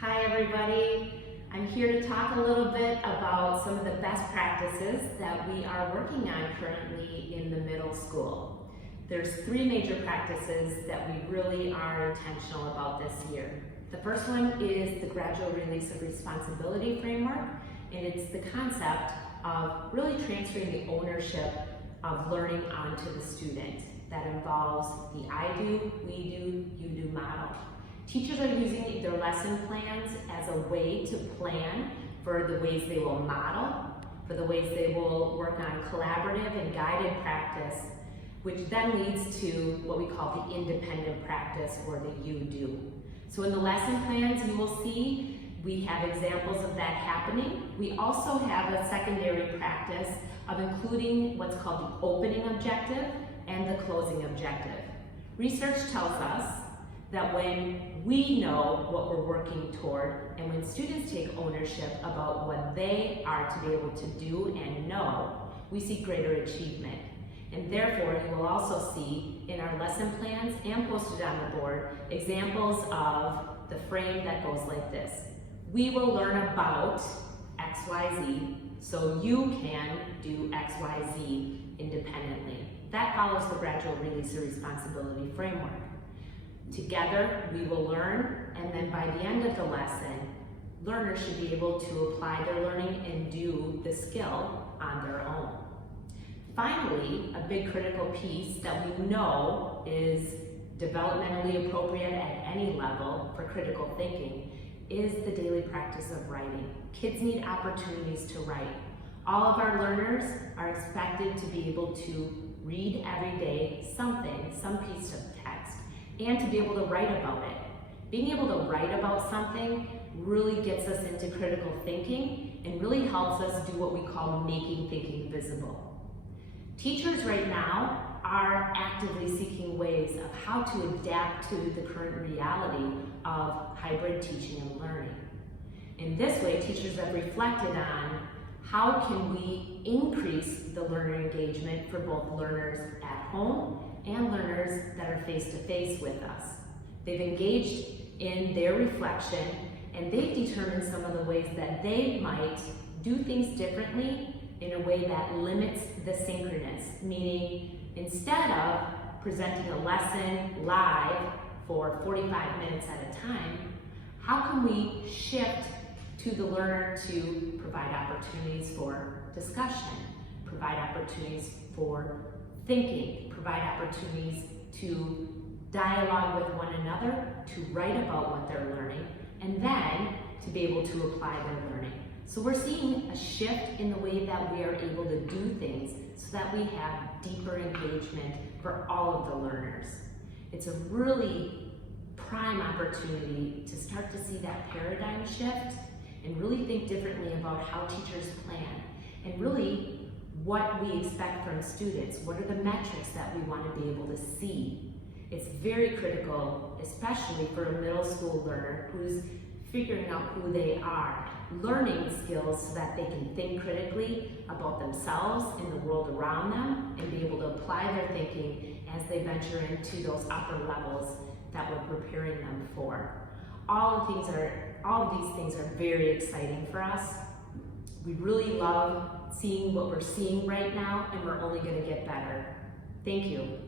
Hi everybody, I'm here to talk a little bit about some of the best practices that we are working on currently in the middle school. There's three major practices that we really are intentional about this year. The first one is the gradual release of responsibility framework, and it's the concept of really transferring the ownership of learning onto the student. That involves the I do, we do, you do model. Teachers are using their lesson plans as a way to plan for the ways they will model, for the ways they will work on collaborative and guided practice, which then leads to what we call the independent practice, or the you do. So in the lesson plans you will see we have examples of that happening. We also have a secondary practice of including what's called the opening objective and the closing objective. Research tells us that when we know what we're working toward, and when students take ownership about what they are to be able to do and know, we see greater achievement. And therefore, you will also see in our lesson plans and posted on the board examples of the frame that goes like this. We will learn about XYZ so you can do XYZ independently. That follows the gradual release of responsibility framework. Together, we will learn, and then by the end of the lesson, learners should be able to apply their learning and do the skill on their own. Finally, a big critical piece that we know is developmentally appropriate at any level for critical thinking is the daily practice of writing. Kids need opportunities to write. All of our learners are expected to be able to read every day something, some piece of text, and to be able to write about it. Being able to write about something really gets us into critical thinking and really helps us do what we call making thinking visible. Teachers right now are actively seeking ways of how to adapt to the current reality of hybrid teaching and learning. In this way, teachers have reflected on how can we increase the learner engagement for both learners at home and learners that are face-to-face with us. They've engaged in their reflection, and they've determined some of the ways that they might do things differently in a way that limits the synchronous, meaning instead of presenting a lesson live for 45 minutes at a time, how can we shift to the learner to provide opportunities for discussion, provide opportunities for thinking, provide opportunities to dialogue with one another, to write about what they're learning, and then to be able to apply their learning. So we're seeing a shift in the way that we are able to do things so that we have deeper engagement for all of the learners. It's a really prime opportunity to start to see that paradigm shift and really think differently about how teachers plan and really what we expect from students. What are the metrics that we want to be able to see? It's very critical, especially for a middle school learner who's figuring out who they are, learning skills so that they can think critically about themselves and the world around them and be able to apply their thinking as they venture into those upper levels that we're preparing them for. All of these things are very exciting for us. We really love seeing what we're seeing right now, and we're only going to get better. Thank you.